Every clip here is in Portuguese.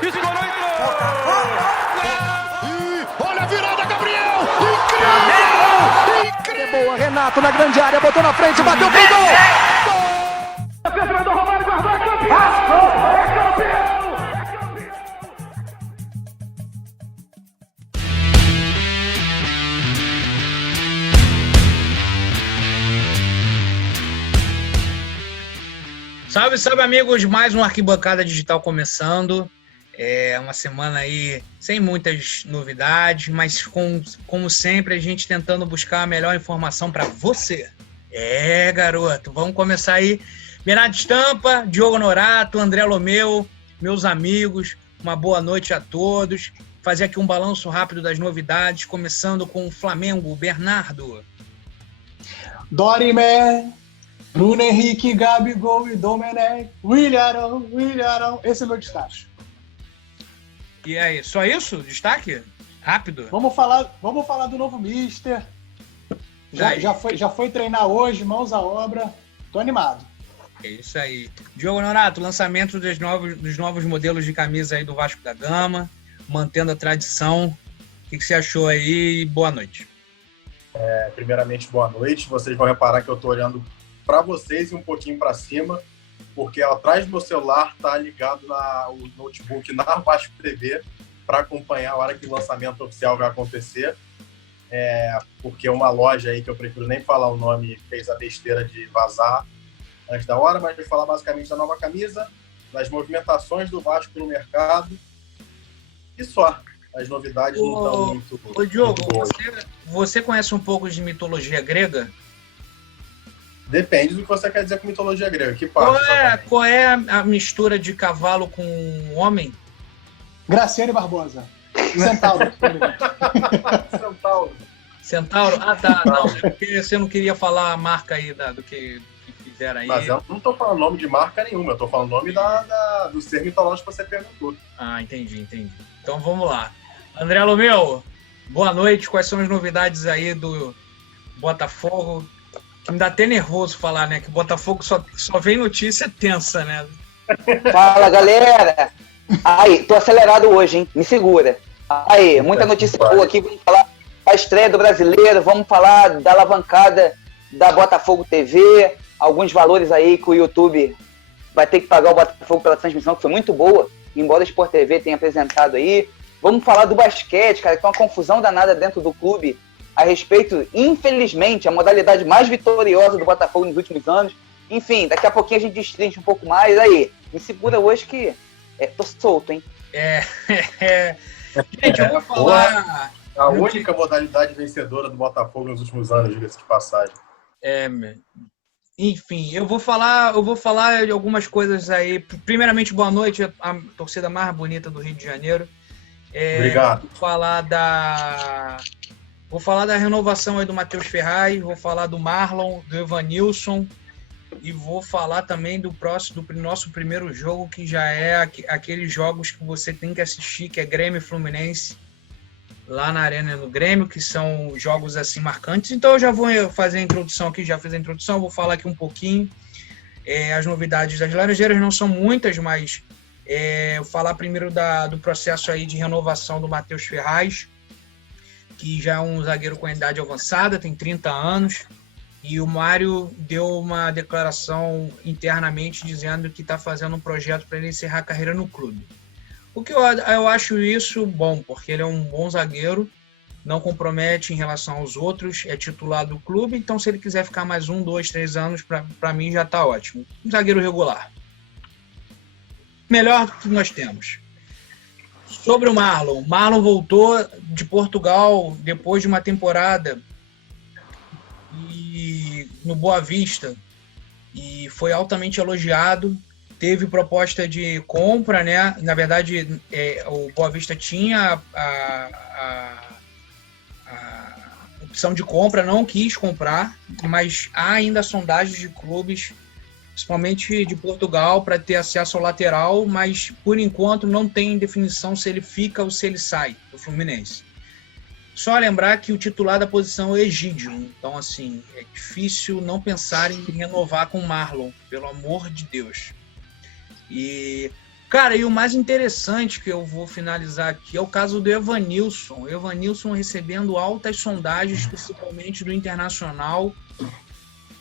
Escorou, entrou! Olha a virada, Gabriel! Incrível! Incrível! Boa, Renato na grande área, botou na frente, bateu pro gol! Gol! Do Romário Barba, campeão! É campeão! Salve, salve, amigos! Mais um Arquibancada Digital começando. É uma semana aí sem muitas novidades, mas como sempre, a gente tentando buscar a melhor informação para você. Garoto, vamos começar aí. Bernardo Estampa, Diogo Norato, André Lomeu, meus amigos, uma boa noite a todos. Fazer aqui um balanço rápido das novidades, começando com o Flamengo. Bernardo. Dorimé, Bruno Henrique, Gabigol e Domenech, Willian, esse é o meu destaque. E aí, só isso? Destaque? Rápido? Vamos falar do novo Mister. Já foi treinar hoje, mãos à obra. Tô animado. É isso aí. Diogo Norato, lançamento dos novos modelos de camisa aí do Vasco da Gama, mantendo a tradição. O que você achou aí? Boa noite. Primeiramente, boa noite. Vocês vão reparar que eu tô olhando para vocês e um pouquinho para cima, porque atrás do meu celular tá ligado o notebook na Vasco TV para acompanhar a hora que o lançamento oficial vai acontecer. Porque uma loja aí, que eu prefiro nem falar o nome, fez a besteira de vazar antes da hora, mas vou falar basicamente da nova camisa, das movimentações do Vasco no mercado e só. As novidades não estão muito... Ô Diogo, muito boas. você conhece um pouco de mitologia grega? Depende do que você quer dizer com mitologia grega. Que parte? Qual é a mistura de cavalo com homem? Graciane Barbosa. Centauro. Centauro? Ah, tá. Não, é porque você não queria falar a marca aí do que fizeram aí. Mas eu não tô falando nome de marca nenhuma, eu tô falando nome do ser mitológico que você perguntou. Ah, entendi. Então vamos lá. André Lomeu, boa noite. Quais são as novidades aí do Botafogo? Que me dá até nervoso falar, né? Que o Botafogo só vem notícia tensa, né? Fala, galera! Aí, tô acelerado hoje, hein? Me segura. Aí, muita notícia boa aqui. Vamos falar da estreia do Brasileiro, vamos falar da alavancada da Botafogo TV, alguns valores aí que o YouTube vai ter que pagar o Botafogo pela transmissão, que foi muito boa, embora o Sport TV tenha apresentado aí. Vamos falar do basquete, cara, que é uma confusão danada dentro do clube a respeito, infelizmente, a modalidade mais vitoriosa do Botafogo nos últimos anos. Enfim, daqui a pouquinho a gente destrincha um pouco mais. Aí, me segura hoje que tô solto, hein? Gente, eu vou falar... A única modalidade vencedora do Botafogo nos últimos anos, diga-se de passagem. Enfim, eu vou falar de algumas coisas aí. Primeiramente, boa noite, a torcida mais bonita do Rio de Janeiro. Obrigado. Vou falar da renovação aí do Matheus Ferraz, vou falar do Marlon, do Evanilson e vou falar também do nosso primeiro jogo, que já é aqueles jogos que você tem que assistir, que é Grêmio e Fluminense, lá na Arena do Grêmio, que são jogos assim marcantes. Então eu já vou fazer a introdução aqui, já fiz a introdução, vou falar aqui um pouquinho. As novidades das Laranjeiras não são muitas, mas eu falar primeiro do processo aí de renovação do Matheus Ferraz, que já é um zagueiro com idade avançada, tem 30 anos, e o Mário deu uma declaração internamente dizendo que está fazendo um projeto para ele encerrar a carreira no clube. O que eu acho isso bom, porque ele é um bom zagueiro, não compromete em relação aos outros, é titular do clube, então se ele quiser ficar mais 1, 2, 3 anos, para mim já está ótimo. Um zagueiro regular. Melhor que nós temos. Sobre o Marlon voltou de Portugal depois de uma temporada no Boa Vista e foi altamente elogiado. Teve proposta de compra, né? Na verdade, o Boa Vista tinha a opção de compra, não quis comprar, mas há ainda sondagens de clubes, principalmente de Portugal, para ter acesso ao lateral, mas por enquanto não tem definição se ele fica ou se ele sai do Fluminense. Só lembrar que o titular da posição é o Egídio, então assim, é difícil não pensar em renovar com o Marlon, pelo amor de Deus. E Cara, e o mais interessante que eu vou finalizar aqui é o caso do Evanilson. O Evanilson recebendo altas sondagens, principalmente do Internacional.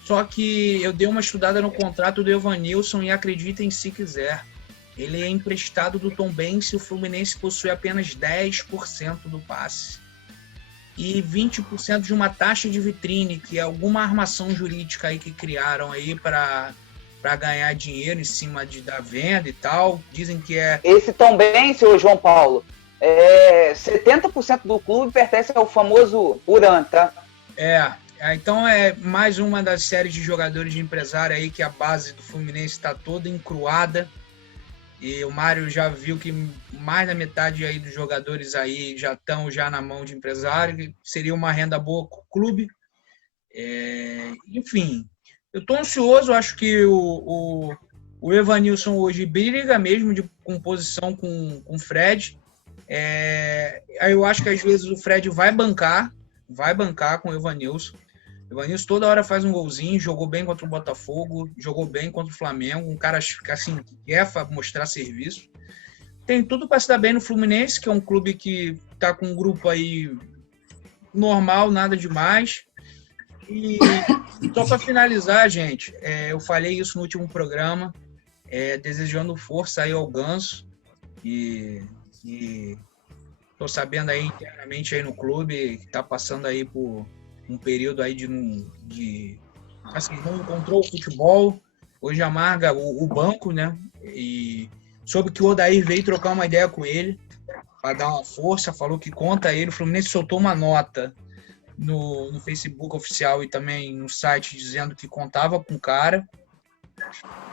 Só que eu dei uma estudada no contrato do Evanilson e acreditem se quiser. Ele é emprestado do Tombense e o Fluminense possui apenas 10% do passe. E 20% de uma taxa de vitrine, que é alguma armação jurídica aí que criaram aí para ganhar dinheiro em cima da venda e tal. Dizem que é... Esse Tombense, ô João Paulo, 70% do clube pertence ao famoso Uran, tá? Então é mais uma das séries de jogadores de empresário aí que a base do Fluminense está toda encruada. E o Mário já viu que mais da metade aí dos jogadores aí já estão na mão de empresário, que seria uma renda boa com o clube. Enfim, eu estou ansioso, acho que o Evanilson hoje briga mesmo de composição com o Fred. Eu acho que às vezes o Fred vai bancar com o Evanilson. O Evanilson toda hora faz um golzinho, jogou bem contra o Botafogo, jogou bem contra o Flamengo, um cara assim, que quer mostrar serviço. Tem tudo para se dar bem no Fluminense, que é um clube que está com um grupo aí normal, nada demais. E só para finalizar, gente, eu falei isso no último programa, desejando força aí ao Ganso e tô sabendo aí internamente aí no clube que tá passando aí por um período aí de assim, não encontrou o futebol, hoje amarga o banco, né? E soube que o Odair veio trocar uma ideia com ele para dar uma força, falou que conta ele. O Fluminense soltou uma nota no Facebook oficial e também no site dizendo que contava com o cara.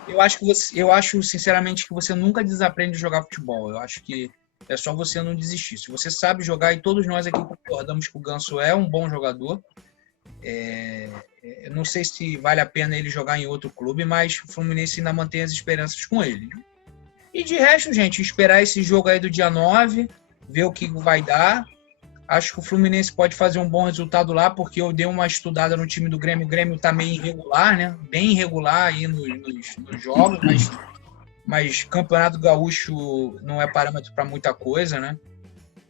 Eu acho sinceramente que você nunca desaprende a jogar futebol. Eu acho que é só você não desistir. Se você sabe jogar, e todos nós aqui concordamos que o Ganso é um bom jogador, eu não sei se vale a pena ele jogar em outro clube, mas o Fluminense ainda mantém as esperanças com ele. E de resto, gente, esperar esse jogo aí do dia 9, ver o que vai dar. Acho que o Fluminense pode fazer um bom resultado lá, porque eu dei uma estudada no time do Grêmio. O Grêmio tá meio irregular, né? Bem irregular aí nos jogos, mas Campeonato Gaúcho não é parâmetro para muita coisa, né?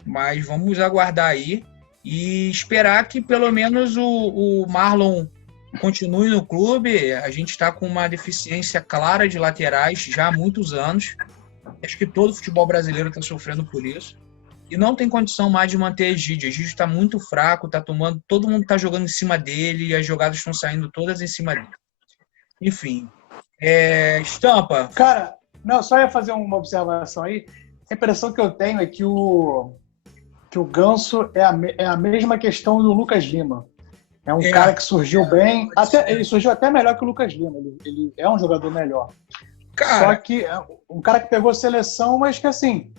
Mas vamos aguardar aí e esperar que pelo menos o Marlon continue no clube. A gente está com uma deficiência clara de laterais já há muitos anos. Acho que todo o futebol brasileiro está sofrendo por isso. E não tem condição mais de manter Egídio. Egídio está muito fraco, todo mundo está jogando em cima dele e as jogadas estão saindo todas em cima dele. Enfim. Estampa. Cara, não, só ia fazer uma observação aí. A impressão que eu tenho é que o Ganso é a mesma questão do Lucas Lima. É um cara que surgiu bem, ele surgiu até melhor que o Lucas Lima. Ele é um jogador melhor. Só que é um cara que pegou seleção, mas que assim,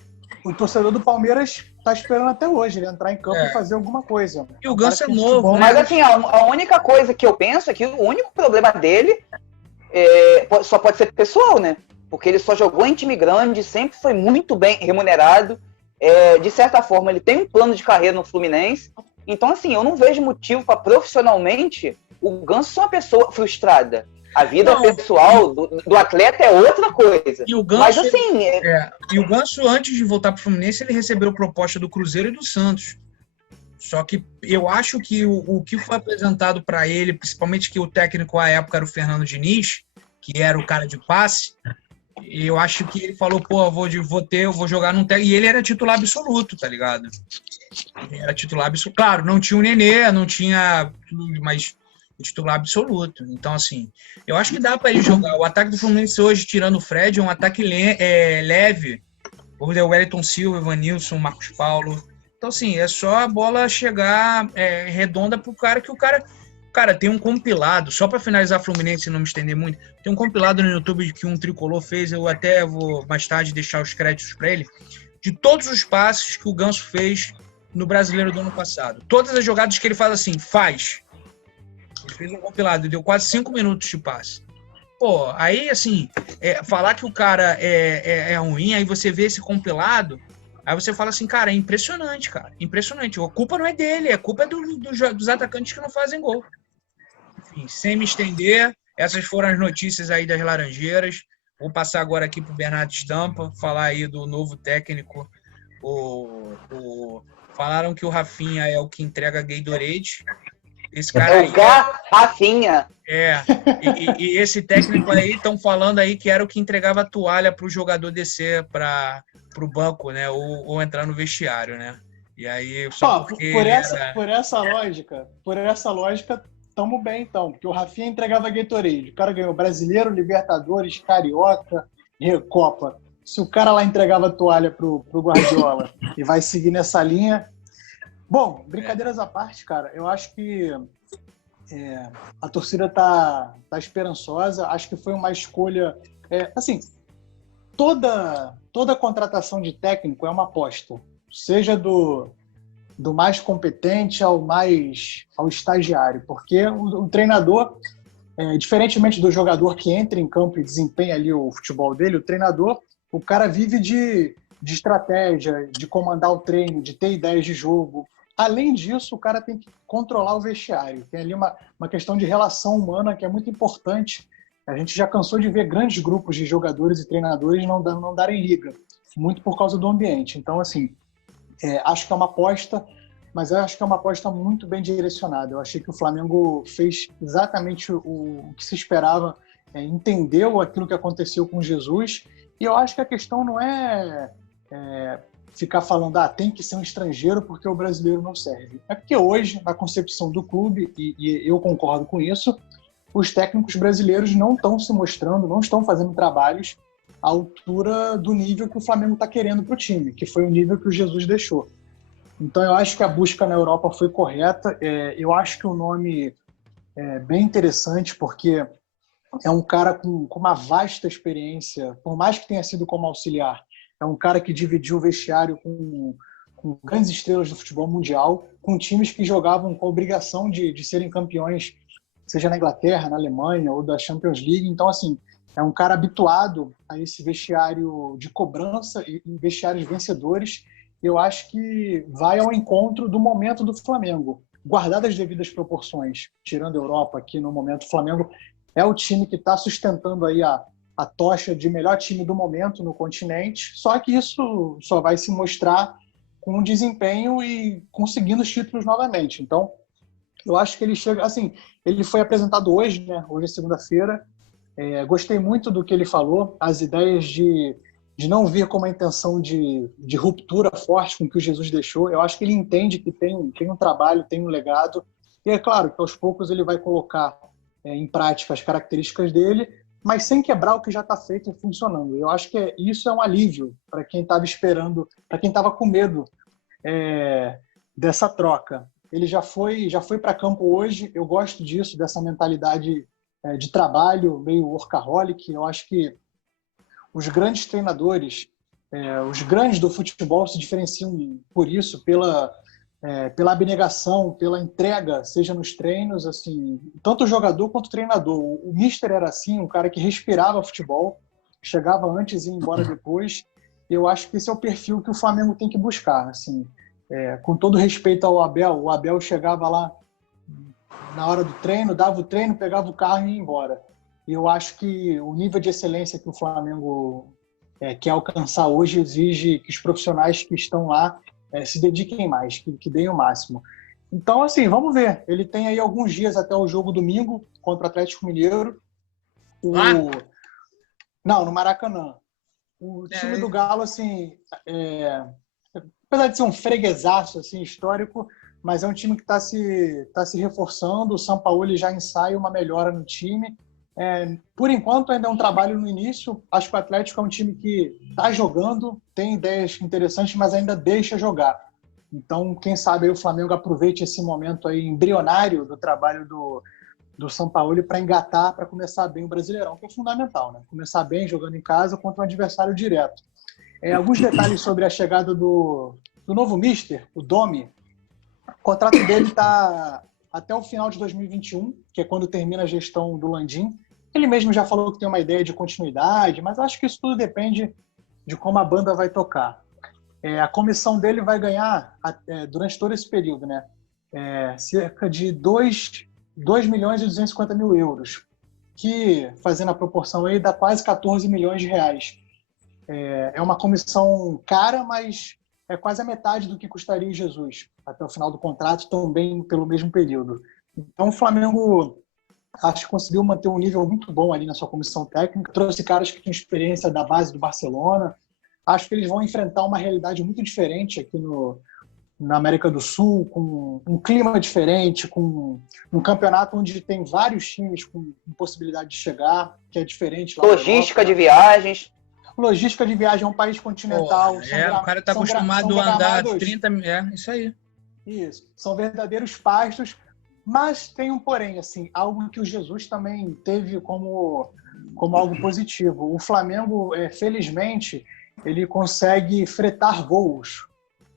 o torcedor do Palmeiras tá esperando até hoje ele entrar em campo e fazer alguma coisa. E o Ganso é novo, né? Mas assim, a única coisa que eu penso é que o único problema dele só pode ser pessoal, né? Porque ele só jogou em time grande, sempre foi muito bem remunerado. De certa forma, ele tem um plano de carreira no Fluminense. Então, assim, eu não vejo motivo para profissionalmente o Ganso ser uma pessoa frustrada. A vida pessoal do atleta é outra coisa. E o Ganso, mas assim... E o Ganso, antes de voltar para o Fluminense, ele recebeu proposta do Cruzeiro e do Santos. Só que eu acho que o que foi apresentado para ele, principalmente que o técnico à época era o Fernando Diniz, que era o cara de passe, eu acho que ele falou, eu vou jogar num técnico. E ele era titular absoluto, tá ligado? Ele era titular absoluto. Claro, não tinha o Nenê, não tinha... Mas titular absoluto. Então, assim, eu acho que dá para ele jogar. O ataque do Fluminense hoje, tirando o Fred, é um ataque leve. Vamos ver o Wellington Silva, Evanilson, Marcos Paulo. Então, assim, é só a bola chegar redonda pro cara, que o cara... Cara, tem um compilado, só para finalizar Fluminense e não me estender muito, tem um compilado no YouTube que um tricolor fez, eu até vou mais tarde deixar os créditos para ele, de todos os passes que o Ganso fez no Brasileiro do ano passado. Todas as jogadas que ele faz assim, Ele fez um compilado, deu quase 5 minutos de passe. Aí assim, falar que o cara é ruim, aí você vê esse compilado, aí você fala assim, cara, é impressionante, cara. Impressionante. A culpa não é dele, a culpa é dos atacantes que não fazem gol. Enfim, sem me estender, essas foram as notícias aí das Laranjeiras. Vou passar agora aqui para o Bernardo Stampa, falar aí do novo técnico. Falaram que o Rafinha é o que entrega Gatorade. Esse cara É aí, o Garrafinha. e esse técnico aí estão falando aí que era o que entregava a toalha para o jogador descer para o banco, né? Ou entrar no vestiário, né? E aí só porque por essa lógica, tamo bem então, porque o Rafinha entregava Gatorade, o cara ganhou Brasileiro, Libertadores, Carioca, Recopa. Se o cara lá entregava toalha pro Guardiola e vai seguir nessa linha. Bom, brincadeiras à parte, cara, eu acho que a torcida tá esperançosa, acho que foi uma escolha. Assim, toda contratação de técnico é uma aposta, seja do mais competente ao estagiário, porque o treinador, diferentemente do jogador que entra em campo e desempenha ali o futebol dele, o treinador, o cara vive de estratégia, de comandar o treino, de ter ideias de jogo. Além disso, o cara tem que controlar o vestiário. Tem ali uma questão de relação humana que é muito importante. A gente já cansou de ver grandes grupos de jogadores e treinadores não darem liga, muito por causa do ambiente. Então, assim, acho que é uma aposta, mas eu acho que é uma aposta muito bem direcionada. Eu achei que o Flamengo fez exatamente o que se esperava, entendeu aquilo que aconteceu com Jesus, e eu acho que a questão não é ficar falando, tem que ser um estrangeiro porque o brasileiro não serve. É porque hoje, na concepção do clube, e eu concordo com isso, os técnicos brasileiros não estão se mostrando, não estão fazendo trabalhos à altura do nível que o Flamengo está querendo para o time, que foi o nível que o Jesus deixou. Então eu acho que a busca na Europa foi correta. Eu acho que o nome é bem interessante, porque é um cara com uma vasta experiência, por mais que tenha sido como auxiliar, é um cara que dividiu o vestiário com grandes estrelas do futebol mundial, com times que jogavam com a obrigação de serem campeões, seja na Inglaterra, na Alemanha ou da Champions League. Então, assim, é um cara habituado a esse vestiário de cobrança e vestiários vencedores. Eu acho que vai ao encontro do momento do Flamengo, guardadas as devidas proporções, tirando a Europa aqui no momento. O Flamengo é o time que está sustentando aí a tocha de melhor time do momento no continente, só que isso só vai se mostrar com desempenho e conseguindo os títulos novamente. Então, eu acho que ele chega, assim, ele foi apresentado hoje, né? Hoje é segunda-feira. Gostei muito do que ele falou, as ideias de não vir com uma intenção de ruptura forte com o que o Jesus deixou. Eu acho que ele entende que tem um trabalho, tem um legado, e é claro que aos poucos ele vai colocar em prática as características dele, mas sem quebrar o que já está feito e funcionando. Eu acho que isso é um alívio para quem estava esperando, para quem estava com medo dessa troca. Ele já foi para campo hoje. Eu gosto disso, dessa mentalidade de trabalho, meio workaholic. Eu acho que os grandes treinadores, os grandes do futebol se diferenciam por isso, pela abnegação, pela entrega, seja nos treinos, assim, tanto o jogador quanto o treinador. O Mister era assim, um cara que respirava futebol, chegava antes e ia embora depois. Eu acho que esse é o perfil que o Flamengo tem que buscar, assim. Com todo respeito ao Abel, o Abel chegava lá na hora do treino, dava o treino, pegava o carro e ia embora. E eu acho que o nível de excelência que o Flamengo quer alcançar hoje exige que os profissionais que estão lá se dediquem mais, que deem o máximo. Então, assim, vamos ver. Ele tem aí alguns dias até o jogo domingo contra o Atlético Mineiro. Não, no Maracanã. O time do Galo, assim, apesar de ser um freguesaço assim, histórico, mas é um time que está se reforçando. O Sampaoli já ensaia uma melhora no time. Por enquanto, ainda é um trabalho no início. Acho que o Atlético é um time que está jogando, tem ideias interessantes, mas ainda deixa jogar. Então, quem sabe aí o Flamengo aproveite esse momento aí embrionário do trabalho do Sampaoli para engatar, para começar bem o Brasileirão, que é fundamental, né? Começar bem jogando em casa contra um adversário direto. Alguns detalhes sobre a chegada do novo Mister, o Domi. O contrato dele está até o final de 2021, que é quando termina a gestão do Landim. Ele mesmo já falou que tem uma ideia de continuidade, mas acho que isso tudo depende de como a banda vai tocar. A comissão dele vai ganhar, durante todo esse período, né, cerca de 2 milhões e 250 mil euros. que, fazendo a proporção aí, dá quase 14 milhões de reais. É uma comissão cara, mas é quase a metade do que custaria o Jesus até o final do contrato, também pelo mesmo período. Então o Flamengo acho que conseguiu manter um nível muito bom ali na sua comissão técnica, trouxe caras que tinham experiência da base do Barcelona. Acho que eles vão enfrentar uma realidade muito diferente aqui na América do Sul, com um clima diferente, com um campeonato onde tem vários times com possibilidade de chegar, que é diferente lá na Logística de Europa. viagens. Logística de viagem é um país continental. O cara tá acostumado a andar 30 mil. Isso aí. Isso. São verdadeiros pastos, mas tem um porém, assim, algo que o Jesus também teve como algo positivo. O Flamengo, felizmente, ele consegue fretar voos.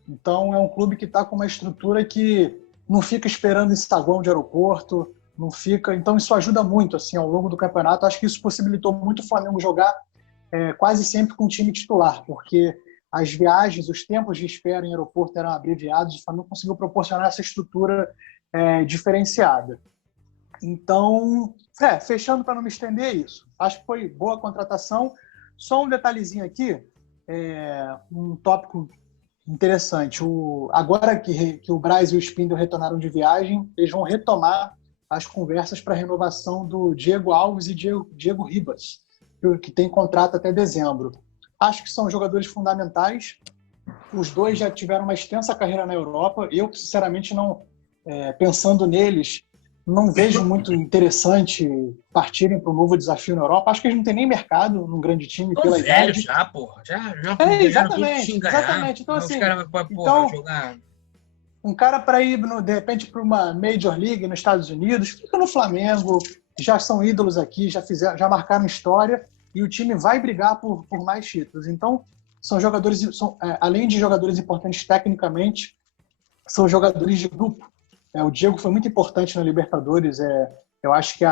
Então, é um clube que está com uma estrutura que não fica esperando em saguão de aeroporto, não fica. Então, isso ajuda muito, assim, ao longo do campeonato. Acho que isso possibilitou muito o Flamengo jogar quase sempre com o time titular, porque as viagens, os tempos de espera em aeroporto eram abreviados, o Flamengo conseguiu proporcionar essa estrutura diferenciada. Então, fechando para não me estender, é isso. Acho que foi boa a contratação. Só um detalhezinho aqui, um tópico interessante. Agora que o Braz e o Spindle retornaram de viagem, eles vão retomar as conversas para a renovação do Diego Alves e Diego Ribas, que tem contrato até dezembro. Acho que são jogadores fundamentais. Os dois já tiveram uma extensa carreira na Europa. Eu, sinceramente, não, pensando neles, não vejo muito interessante partirem para um novo desafio na Europa. Acho que eles não têm nem mercado num grande time pela idade. Já, porra. Já exatamente. Então, assim, jogar. Um cara para ir, de repente, para uma Major League nos Estados Unidos, fica no Flamengo, já são ídolos aqui, já marcaram história, e o time vai brigar por mais títulos. Então, são jogadores, além de jogadores importantes tecnicamente, são jogadores de grupo. O Diego foi muito importante na Libertadores. Eu acho que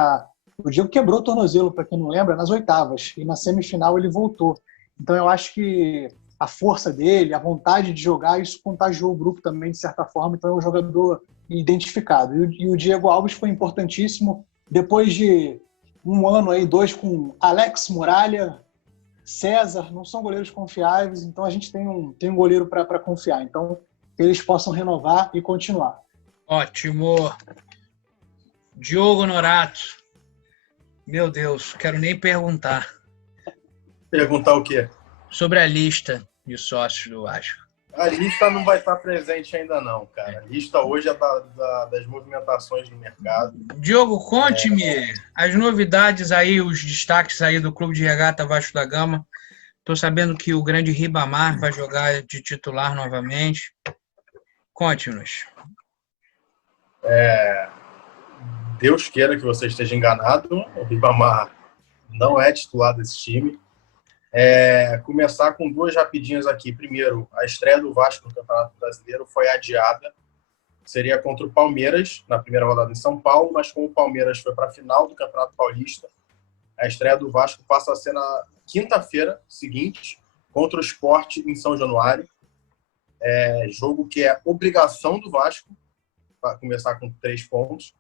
o Diego quebrou o tornozelo, para quem não lembra, nas oitavas, e na semifinal ele voltou. Então, eu acho que a força dele, a vontade de jogar, isso contagiou o grupo também, de certa forma. Então, é um jogador identificado. E o Diego Alves foi importantíssimo. Depois de um ano aí, 2 com Alex Muralha, César, não são goleiros confiáveis, então a gente tem um goleiro para confiar. Então, eles possam renovar e continuar. Ótimo. Diogo Norato. Meu Deus, quero nem perguntar. Perguntar o quê? Sobre a lista de sócios do Vasco. A lista não vai estar presente ainda não, cara. A lista hoje é das movimentações do mercado. Diogo, conte-me as novidades aí, os destaques aí do Clube de Regata Vasco da Gama. Estou sabendo que o grande Ribamar vai jogar de titular novamente. Conte-nos. Deus queira que você esteja enganado. O Ribamar não é titular desse time. Começar com 2 rapidinhas aqui. Primeiro, a estreia do Vasco no Campeonato Brasileiro foi adiada. Seria contra o Palmeiras, na primeira rodada em São Paulo, mas como o Palmeiras foi para a final do Campeonato Paulista, a estreia do Vasco passa a ser na quinta-feira seguinte, contra o Sport em São Januário. Jogo que é obrigação do Vasco, para começar com 3 pontos.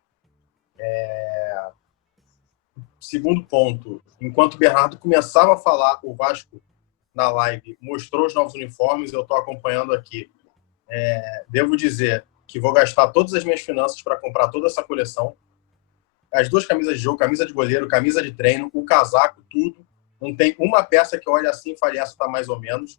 Segundo ponto, enquanto o Bernardo começava a falar, o Vasco, na live, mostrou os novos uniformes, eu estou acompanhando aqui. Devo dizer que vou gastar todas as minhas finanças para comprar toda essa coleção. As 2 camisas de jogo, camisa de goleiro, camisa de treino, o casaco, tudo. Não tem uma peça que eu olhe assim e fale, essa está mais ou menos.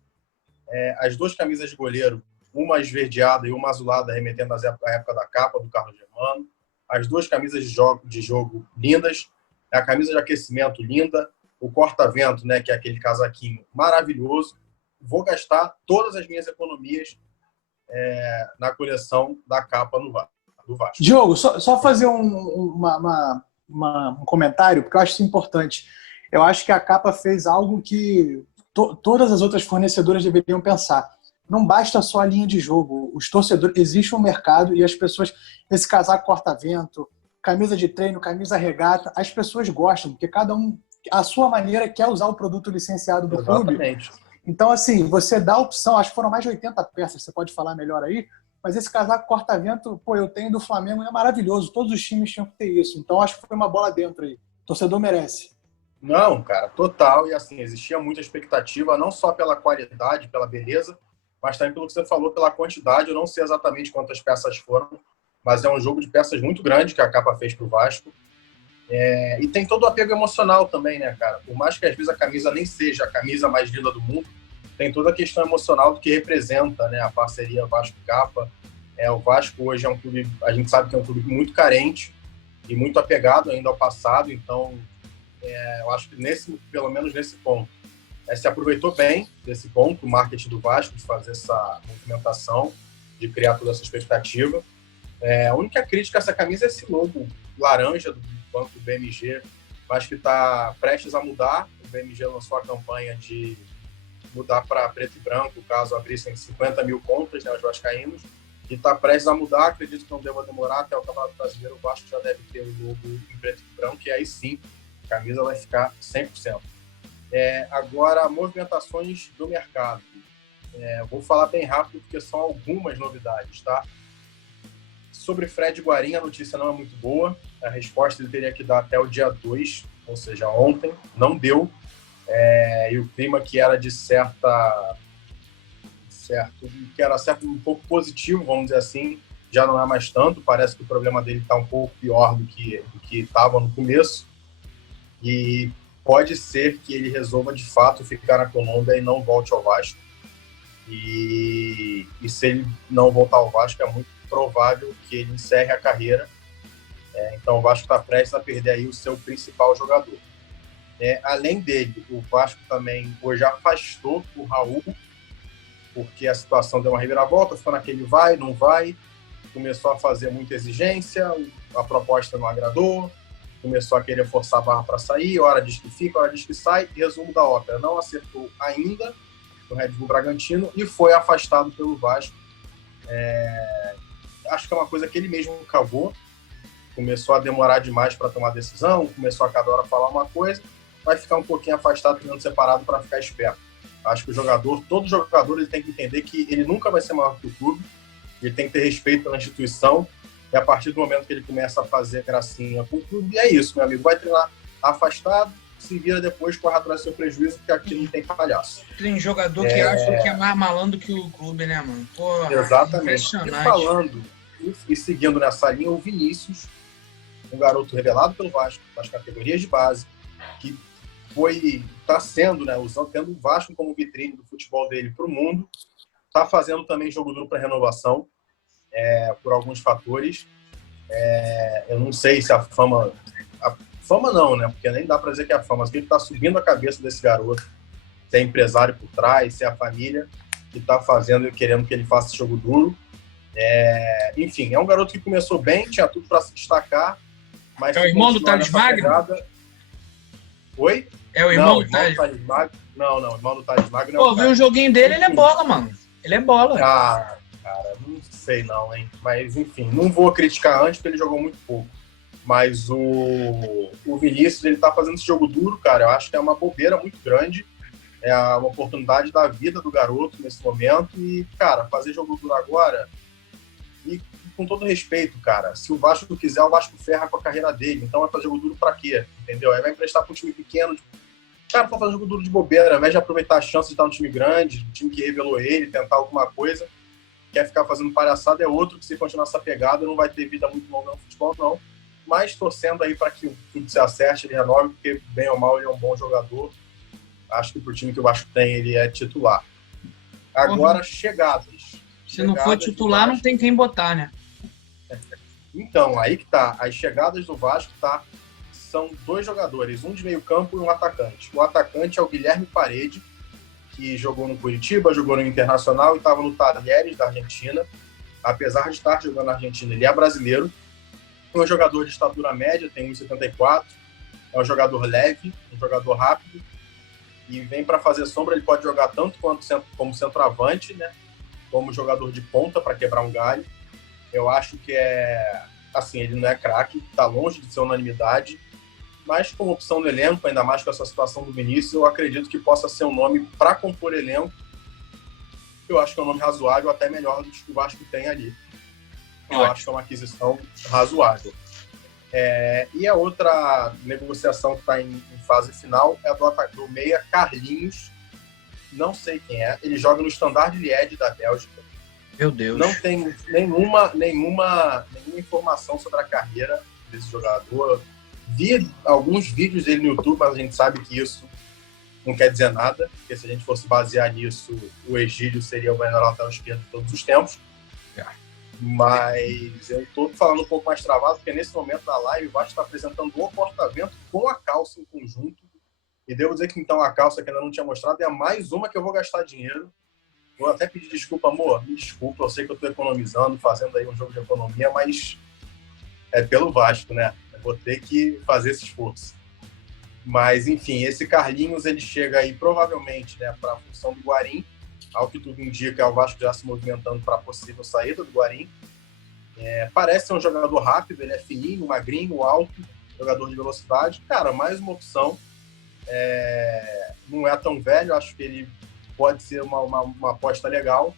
As 2 camisas de goleiro, uma esverdeada e uma azulada, remetendo à época da capa, do Carlos Germano. As 2 camisas de jogo lindas. A camisa de aquecimento linda, o corta-vento, né, que é aquele casaquinho maravilhoso. Vou gastar todas as minhas economias na coleção da capa do Vasco. Diogo, só fazer um comentário, porque eu acho isso importante. Eu acho que a capa fez algo que todas as outras fornecedoras deveriam pensar. Não basta só a linha de jogo. Os torcedores, existe um mercado e as pessoas, esse casaco corta-vento, camisa de treino, camisa regata, as pessoas gostam, porque cada um, a sua maneira, quer usar o produto licenciado do clube. Então, assim, você dá a opção, acho que foram mais de 80 peças, você pode falar melhor aí, mas esse casaco corta-vento, eu tenho do Flamengo, é maravilhoso, todos os times tinham que ter isso. Então, acho que foi uma bola dentro aí. torcedor merece. Não, cara, total. E assim, existia muita expectativa, não só pela qualidade, pela beleza, mas também pelo que você falou, pela quantidade. Eu não sei exatamente quantas peças foram, mas é um jogo de peças muito grande que a Capa fez pro Vasco. E tem todo o apego emocional também, né, cara? Por mais que às vezes a camisa nem seja a camisa mais linda do mundo, tem toda a questão emocional do que representa, né, a parceria Vasco-Capa. O Vasco hoje é um clube, a gente sabe que é um clube muito carente e muito apegado ainda ao passado, então eu acho que pelo menos nesse ponto, se aproveitou bem desse ponto, o marketing do Vasco, de fazer essa movimentação, de criar toda essa expectativa. A única crítica a essa camisa é esse logo laranja do banco do BMG, mas que está prestes a mudar. O BMG lançou a campanha de mudar para preto e branco, caso abrissem 50 mil contas, né, os vascaínos, e está prestes a mudar. Acredito que não deva demorar, até o Campeonato Brasileiro o Vasco já deve ter o logo em preto e branco, e aí sim a camisa vai ficar 100%. Agora, movimentações do mercado. Vou falar bem rápido, porque são algumas novidades, tá? Sobre Fred Guarim, a notícia não é muito boa. A resposta ele teria que dar até o dia 2, ou seja, ontem. Não deu. E o clima que era de que era um pouco positivo, vamos dizer assim, já não é mais tanto. Parece que o problema dele está um pouco pior do que estava no começo. E pode ser que ele resolva, de fato, ficar na Colômbia e não volte ao Vasco. E se ele não voltar ao Vasco, é muito provável que ele encerre a carreira. Então o Vasco está prestes a perder aí o seu principal jogador. Além dele, o Vasco também hoje afastou o Raul, porque a situação deu uma reviravolta, ficou naquele vai, não vai, começou a fazer muita exigência, a proposta não agradou, começou a querer forçar a barra para sair, hora diz que fica, hora diz que sai. Resumo da ópera, não acertou ainda no Red Bull Bragantino e foi afastado pelo Vasco. Acho que é uma coisa que ele mesmo cavou, começou a demorar demais para tomar decisão, começou a cada hora falar uma coisa, vai ficar um pouquinho afastado, treinando separado para ficar esperto. Acho que todo jogador ele tem que entender que ele nunca vai ser maior que o clube, ele tem que ter respeito pela instituição, e a partir do momento que ele começa a fazer gracinha com o clube, é isso, meu amigo, vai treinar afastado, se vira depois, corre atrás do seu prejuízo, porque aqui não tem palhaço. Tem jogador que acha que é mais malandro que o clube, né, mano? Porra, exatamente. Impressionante. E falando e seguindo nessa linha, o Vinícius, um garoto revelado pelo Vasco, das categorias de base, que está sendo, né, tendo o Vasco como vitrine do futebol dele para o mundo, está fazendo também jogo duro para renovação, por alguns fatores. Eu não sei se a fama não, né, porque nem dá para dizer que é a fama, mas que ele está subindo a cabeça desse garoto, se é empresário por trás, se é a família que está fazendo e querendo que ele faça jogo duro. Enfim, é um garoto que começou bem, tinha tudo para se destacar, mas é o irmão do Thales Magno? Oi? É o irmão do Thales Magno? Não, o irmão do Thales Magno. Pô, vi um joguinho dele, ele é bola, mano. Ele é bola. Ah, cara, não sei não, hein? Mas, enfim, não vou criticar antes, porque ele jogou muito pouco. Mas o Vinícius, ele tá fazendo esse jogo duro, cara. Eu acho que é uma bobeira muito grande. É uma oportunidade da vida do garoto nesse momento. E, cara, fazer jogo duro agora... E com todo respeito, cara, se o Vasco quiser, o Vasco ferra com a carreira dele. Então vai fazer jogo duro pra quê? Entendeu? Aí vai emprestar pra um time pequeno. Cara, pra fazer jogo duro de bobeira, ao invés de aproveitar a chance de estar no time grande, um time que revelou ele, tentar alguma coisa, quer ficar fazendo palhaçada, é outro que, se continuar essa pegada, não vai ter vida muito longa no futebol, não. Mas torcendo aí para que tudo se acerte, ele renove, porque, bem ou mal, ele é um bom jogador. Acho que pro time que o Vasco tem, ele é titular. Agora, chegadas. Se não for titular, não tem quem botar, né? Então, aí que tá. As chegadas do Vasco, tá? São 2 jogadores, um de meio campo e um atacante. O atacante é o Guilherme Parede, que jogou no Curitiba, jogou no Internacional e estava no Talheres da Argentina. Apesar de estar jogando na Argentina, ele é brasileiro. É um jogador de estatura média, tem 1,74. É um jogador leve, um jogador rápido. E vem para fazer sombra, ele pode jogar tanto como centroavante, né? Como jogador de ponta para quebrar um galho. Eu acho que assim, ele não é craque, está longe de ser unanimidade, mas como opção no elenco, ainda mais com essa situação do Vinícius, eu acredito que possa ser um nome para compor elenco. Eu acho que é um nome razoável, até melhor do que o Vasco tem ali. Eu acho que é uma aquisição razoável. E a outra negociação que está em fase final é a do meia Carlinhos. Não sei quem é. Ele joga no Standard Liège da Bélgica. Meu Deus. Não tem nenhuma informação sobre a carreira desse jogador. Vi alguns vídeos dele no YouTube, mas a gente sabe que isso não quer dizer nada, porque se a gente fosse basear nisso, o Egídio seria o melhor lateral esquerdo de todos os tempos. Mas eu estou falando um pouco mais travado, porque nesse momento da live o Vasco está apresentando o Portavento com a calça em conjunto. E devo dizer que então a calça que ainda não tinha mostrado é mais uma que eu vou gastar dinheiro. Vou até pedir desculpa, amor. Me desculpa, eu sei que eu estou economizando, fazendo aí um jogo de economia, mas é pelo Vasco, né? Eu vou ter que fazer esse esforço. Mas, enfim, esse Carlinhos, ele chega aí provavelmente, né, para a função do Guarim. Ao que tudo indica, é o Vasco já se movimentando para a possível saída do Guarim. Parece ser um jogador rápido, ele é fininho, magrinho, alto, jogador de velocidade. Cara, mais uma opção. Não é tão velho, acho que ele pode ser uma aposta legal.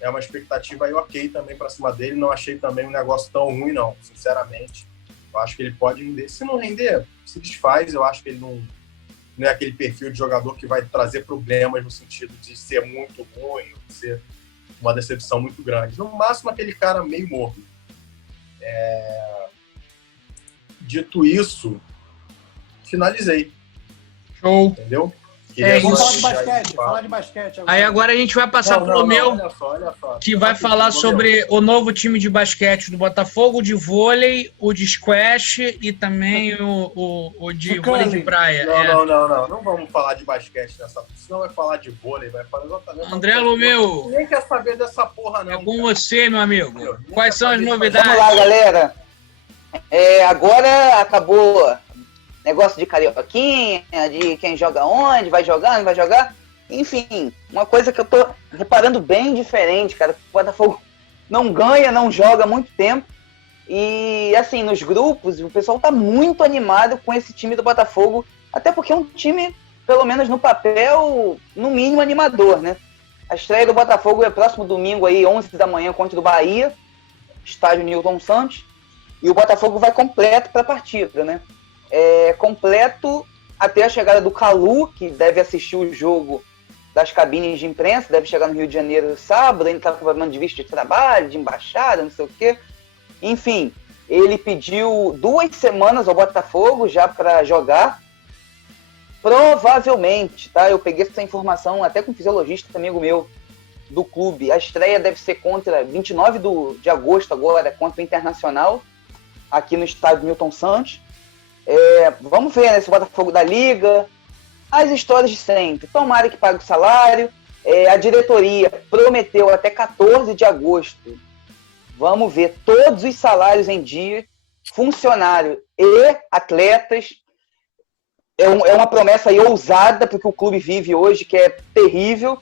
É uma expectativa aí ok também para cima dele. Não achei também um negócio tão ruim, não, sinceramente. Eu acho que ele pode render. Se não render, se desfaz. Eu acho que ele não é aquele perfil de jogador que vai trazer problemas no sentido de ser muito ruim, de ser uma decepção muito grande. No máximo, aquele cara meio morto. Dito isso, finalizei. Show. Entendeu? Vamos falar de basquete. Aí agora a gente vai passar pro meu, olha só. que vai falar sobre o novo time de basquete do Botafogo, o de vôlei, o de squash e também o de vôlei de praia. Não vamos falar de basquete nessa. Senão vai falar de vôlei, vai falar exatamente. André Lumeu. Nem quer saber dessa porra, não. É com você, meu amigo. Quais são as novidades? Vamos lá, galera. Agora acabou negócio de carioquinha, de quem joga onde, vai jogar, não vai jogar. Enfim, uma coisa que eu tô reparando bem diferente, cara. O Botafogo não ganha, não joga há muito tempo. E, assim, nos grupos, o pessoal tá muito animado com esse time do Botafogo. Até porque é um time, pelo menos no papel, no mínimo animador, né? A estreia do Botafogo é próximo domingo aí, 11 da manhã, contra o Bahia. Estádio Newton Santos. E o Botafogo vai completo para a partida, né? Completo até a chegada do Calu, que deve assistir o jogo das cabines de imprensa, deve chegar no Rio de Janeiro sábado, ainda está com problema de visto de trabalho, de embaixada, não sei o quê. Enfim, ele pediu 2 semanas ao Botafogo já para jogar. Provavelmente, tá? Eu peguei essa informação até com um fisiologista, amigo meu, do clube. A estreia deve ser contra 29 de agosto agora, contra o Internacional, aqui no estádio Newton Santos. Vamos ver, né, se o Botafogo da Liga, as histórias de sempre. Tomara que pague o salário. A diretoria prometeu até 14 de agosto. Vamos ver todos os salários em dia, funcionário e atletas. É uma promessa aí ousada porque o clube vive hoje, que é terrível.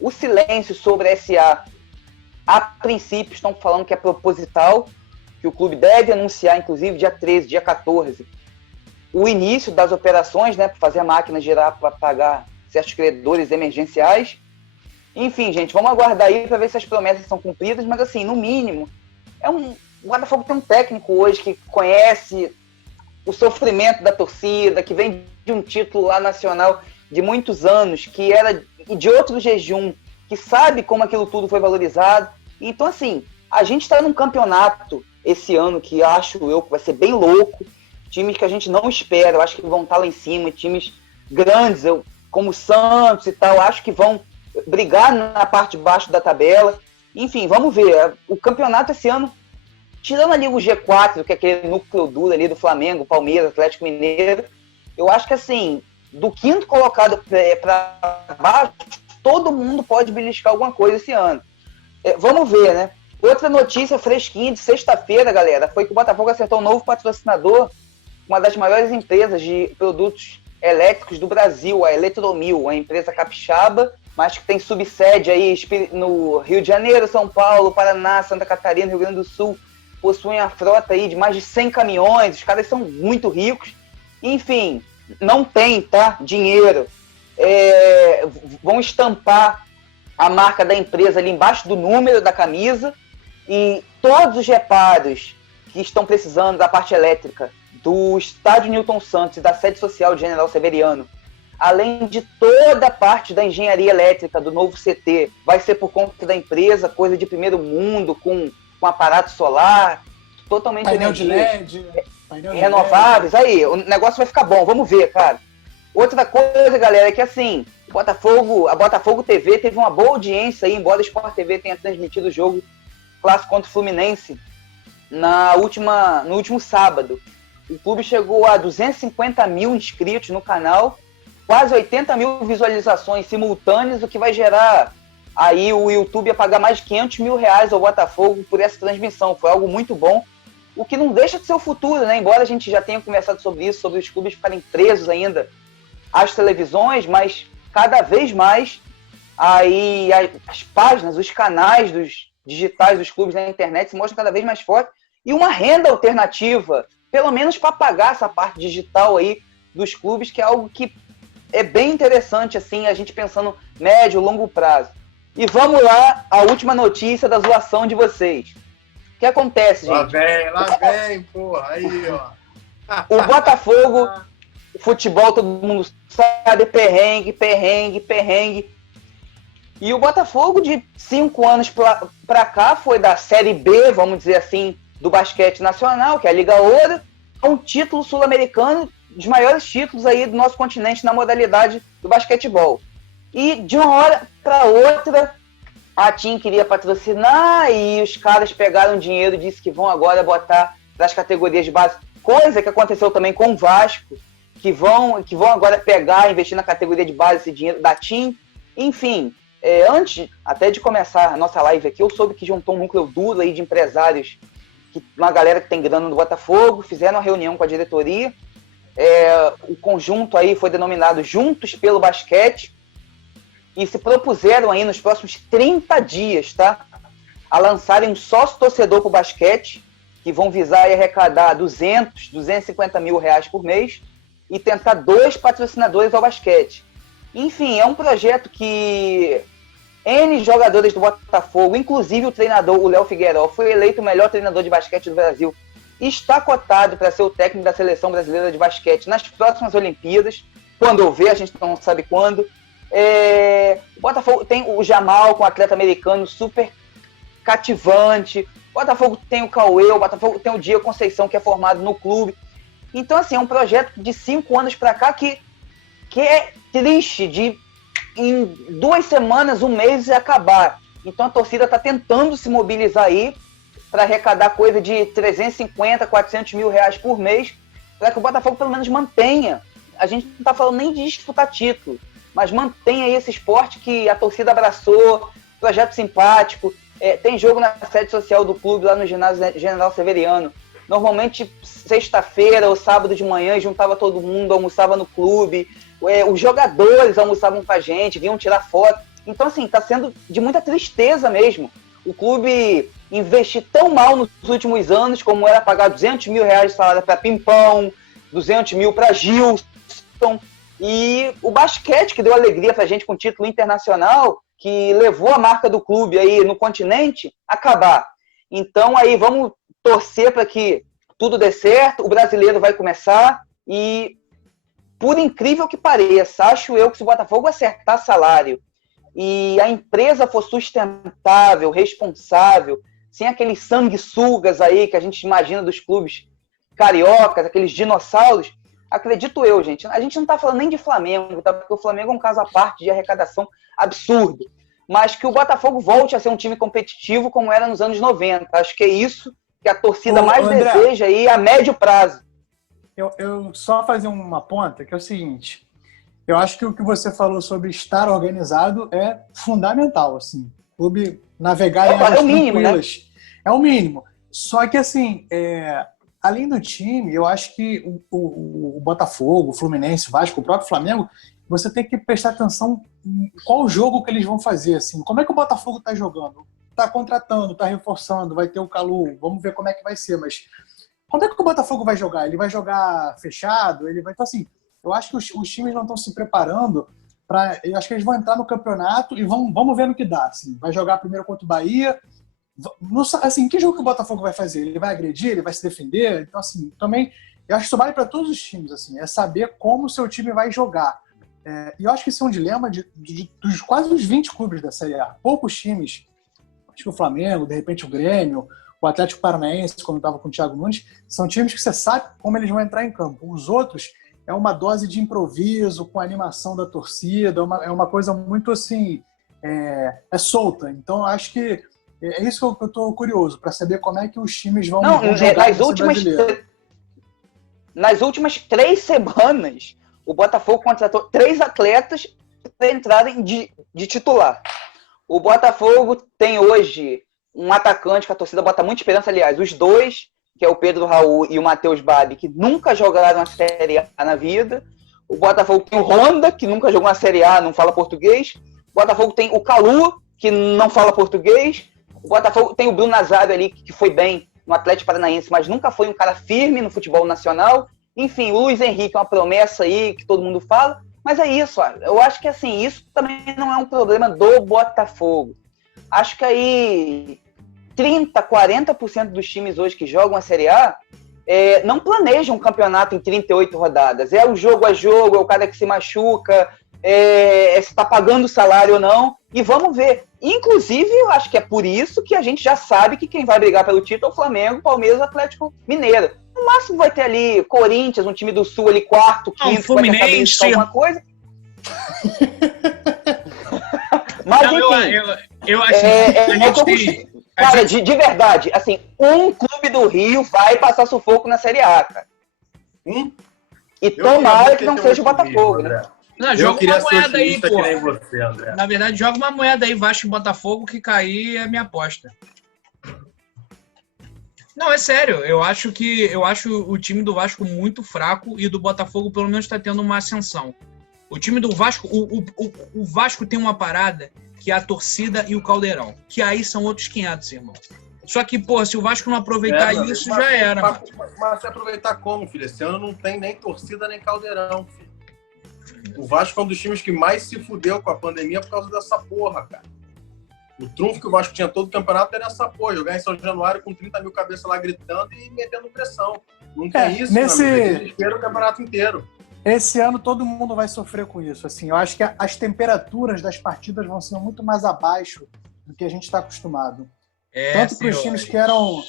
O silêncio sobre a SA, a princípio, estão falando que é proposital, que o clube deve anunciar, inclusive, dia 13, dia 14, o início das operações, né, para fazer a máquina girar para pagar certos credores emergenciais. Enfim, gente, vamos aguardar aí para ver se as promessas são cumpridas, mas, assim, no mínimo, o Botafogo tem um técnico hoje que conhece o sofrimento da torcida, que vem de um título lá nacional de muitos anos, que era de outro jejum, que sabe como aquilo tudo foi valorizado. Então, assim, a gente está num campeonato esse ano que acho eu que vai ser bem louco, times que a gente não espera, eu acho que vão estar lá em cima, times grandes, como o Santos e tal, acho que vão brigar na parte de baixo da tabela. Enfim, vamos ver. O campeonato esse ano, tirando ali o G4, que é aquele núcleo duro ali do Flamengo, Palmeiras, Atlético Mineiro, eu acho que, assim, do 5º colocado para baixo, todo mundo pode beliscar alguma coisa esse ano. Vamos ver, né? Outra notícia fresquinha de sexta-feira, galera, foi que o Botafogo acertou um novo patrocinador, uma das maiores empresas de produtos elétricos do Brasil, a Eletromil, uma empresa capixaba, mas que tem subsede aí no Rio de Janeiro, São Paulo, Paraná, Santa Catarina, Rio Grande do Sul. Possuem a frota aí de mais de 100 caminhões, os caras são muito ricos. Enfim, não tem, tá? Dinheiro. Vão estampar a marca da empresa ali embaixo do número da camisa, e todos os reparos que estão precisando da parte elétrica do estádio Newton Santos e da sede social de General Severiano, além de toda a parte da engenharia elétrica do novo CT, vai ser por conta da empresa, coisa de primeiro mundo, com aparato solar, totalmente painel de LED, renováveis. Aí, o negócio vai ficar bom, vamos ver, cara. Outra coisa, galera, é que assim, a Botafogo TV teve uma boa audiência aí, embora a Sport TV tenha transmitido o jogo clássico contra o Fluminense no último sábado. O clube chegou a 250 mil inscritos no canal, quase 80 mil visualizações simultâneas, o que vai gerar aí o YouTube a pagar mais de 500 mil reais ao Botafogo por essa transmissão. Foi algo muito bom, o que não deixa de ser o futuro, né? Embora a gente já tenha conversado sobre isso, sobre os clubes ficarem presos ainda às televisões, mas cada vez mais aí as páginas, os canais digitais dos clubes na internet se mostram cada vez mais fortes, e uma renda alternativa, pelo menos para pagar essa parte digital aí dos clubes, que é algo que é bem interessante, assim, a gente pensando médio, longo prazo. E vamos lá, a última notícia da zoação de vocês. O que acontece, gente? Lá vem, porra, aí, ó. O Botafogo, futebol, todo mundo sabe, perrengue. E o Botafogo, de 5 anos pra cá, foi da Série B, vamos dizer assim, do basquete nacional, que é a Liga Ouro, a um título sul-americano, dos maiores títulos aí do nosso continente na modalidade do basquetebol. E de uma hora para outra, a TIM queria patrocinar e os caras pegaram dinheiro e disse que vão agora botar das categorias de base, coisa que aconteceu também com o Vasco, que vão agora pegar e investir na categoria de base esse dinheiro da TIM. Enfim, antes até de começar a nossa live aqui, eu soube que juntou um núcleo duro aí de empresários, uma galera que tem grana no Botafogo, fizeram uma reunião com a diretoria. O conjunto aí foi denominado Juntos pelo Basquete e se propuseram aí nos próximos 30 dias, tá? A lançarem um sócio torcedor para o basquete, que vão visar e arrecadar 250 mil reais por mês e tentar 2 patrocinadores ao basquete. Enfim, é um projeto que N jogadores do Botafogo, inclusive o treinador, o Léo Figueiró, foi eleito o melhor treinador de basquete do Brasil. Está cotado para ser o técnico da seleção brasileira de basquete nas próximas Olimpíadas, quando houver, a gente não sabe quando. O Botafogo tem o Jamal, com um atleta americano super cativante. O Botafogo tem o Cauê, o Botafogo tem o Diego Conceição, que é formado no clube. Então, assim, é um projeto de 5 anos para cá que é triste de, em 2 semanas, 1 mês, acabar. Então, a torcida está tentando se mobilizar aí para arrecadar coisa de 350, 400 mil reais por mês, para que o Botafogo pelo menos mantenha. A gente não está falando nem de disputar título, mas mantenha aí esse esporte que a torcida abraçou, projeto simpático. Tem jogo na sede social do clube, lá no ginásio General Severiano. Normalmente, sexta-feira ou sábado de manhã, juntava todo mundo, almoçava no clube. Os jogadores almoçavam com a gente, vinham tirar foto. Então, assim, está sendo de muita tristeza mesmo. O clube investir tão mal nos últimos anos, como era pagar 200 mil reais de salário para Pimpão, 200 mil para Gilson, e o basquete, que deu alegria para a gente com o título internacional, que levou a marca do clube aí no continente, acabar. Então, aí vamos torcer para que tudo dê certo, o brasileiro vai começar e, por incrível que pareça, acho eu que se o Botafogo acertar salário e a empresa for sustentável, responsável, sem aqueles sanguessugas aí que a gente imagina dos clubes cariocas, aqueles dinossauros, acredito eu, gente. A gente não está falando nem de Flamengo, tá? Porque o Flamengo é um caso à parte de arrecadação absurdo. Mas que o Botafogo volte a ser um time competitivo como era nos anos 90. Acho que é isso que a torcida mais André, deseja aí a médio prazo. Eu só fazer uma ponta, que é o seguinte. Eu acho que o que você falou sobre estar organizado é fundamental, assim. O clube navegar em águas tranquilas. Né? É o mínimo. Só que, assim, além do time, eu acho que o Botafogo, o Fluminense, o Vasco, o próprio Flamengo, você tem que prestar atenção em qual jogo que eles vão fazer, assim. Como é que o Botafogo está jogando? Está contratando, está reforçando, vai ter o Calu, vamos ver como é que vai ser, mas como é que o Botafogo vai jogar? Ele vai jogar fechado? Ele vai... Então, assim, eu acho que os times não estão se preparando para... Eu acho que eles vão entrar no campeonato e vamos ver no que dá, assim. Vai jogar primeiro contra o Bahia, Assim, que jogo que o Botafogo vai fazer? Ele vai agredir? Ele vai se defender? Então, assim, também, eu acho que isso vale para todos os times, assim, é saber como o seu time vai jogar. E eu acho que isso é um dilema dos quase os 20 clubes da Série A. Poucos times, acho que o Flamengo, de repente o Grêmio, o Atlético Paranaense, quando estava com o Thiago Nunes, são times que você sabe como eles vão entrar em campo. Os outros é uma dose de improviso, com a animação da torcida, é uma coisa muito assim, solta. Então, eu acho que é isso que eu estou curioso, para saber como é que os times vão jogar nas últimas 3 semanas, o Botafogo contratou 3 atletas para entrarem de titular. O Botafogo tem hoje um atacante que a torcida bota muita esperança, aliás, os dois, que é o Pedro Raul e o Matheus Babi, que nunca jogaram a Série A na vida. O Botafogo tem o Honda, que nunca jogou na Série A, não fala português. O Botafogo tem o Calu, que não fala português. O Botafogo tem o Bruno Nazário ali, que foi bem no Atlético Paranaense, mas nunca foi um cara firme no futebol nacional. Enfim, o Luiz Henrique é uma promessa aí que todo mundo fala. Mas é isso, eu acho que assim, isso também não é um problema do Botafogo. Acho que aí 30%, 40% dos times hoje que jogam a Série A não planejam um campeonato em 38 rodadas. É o jogo a jogo, é o cara que se machuca, se está pagando salário ou não, e vamos ver. Inclusive, eu acho que é por isso que a gente já sabe que quem vai brigar pelo título é o Flamengo, Palmeiras e Atlético Mineiro. No máximo vai ter ali Corinthians, um time do Sul ali, quarto, quinto, Fluminense, alguma coisa. Mas enfim, eu acho cara, de verdade, assim, um clube do Rio vai passar sufoco na Série A, cara. E tomara que não seja o Botafogo, né? Não, joga uma moeda aí, pô. Na verdade, joga uma moeda aí, Vasco e Botafogo, que cair é a minha aposta. Não, é sério. Eu acho o time do Vasco muito fraco e do Botafogo, pelo menos, está tendo uma ascensão. O time do Vasco, o Vasco tem uma parada que é a torcida e o Caldeirão, que aí são outros 500, irmão. Só que, pô, se o Vasco não aproveitar isso, já era. Mas se aproveitar como, filho? Esse ano não tem nem torcida nem Caldeirão, filho. O Vasco é um dos times que mais se fudeu com a pandemia por causa dessa porra, cara. O trunfo que o Vasco tinha todo o campeonato era essa porra. Jogar em São Januário com 30 mil cabeças lá gritando e metendo pressão. Não tem isso, eles esperam o campeonato inteiro. Esse ano todo mundo vai sofrer com isso. Assim, eu acho que as temperaturas das partidas vão ser muito mais abaixo do que a gente está acostumado. Tanto para os times que eram...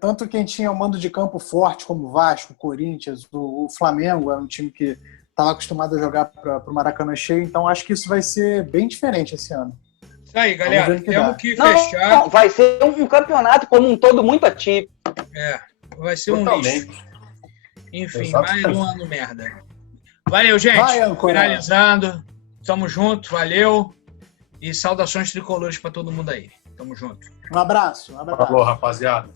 Tanto quem tinha o mando de campo forte, como o Vasco, o Corinthians, o Flamengo, era um time que estava acostumado a jogar para o Maracanã cheio. Então, acho que isso vai ser bem diferente esse ano. Isso aí, galera. Temos que fechar. Não, vai ser um campeonato como um todo muito ativo. Vai ser um lixo. Enfim, mais um ano merda. Valeu, gente. Finalizando. Tamo junto, valeu. E saudações tricolores para todo mundo aí. Tamo junto. Um abraço. Falou, rapaziada.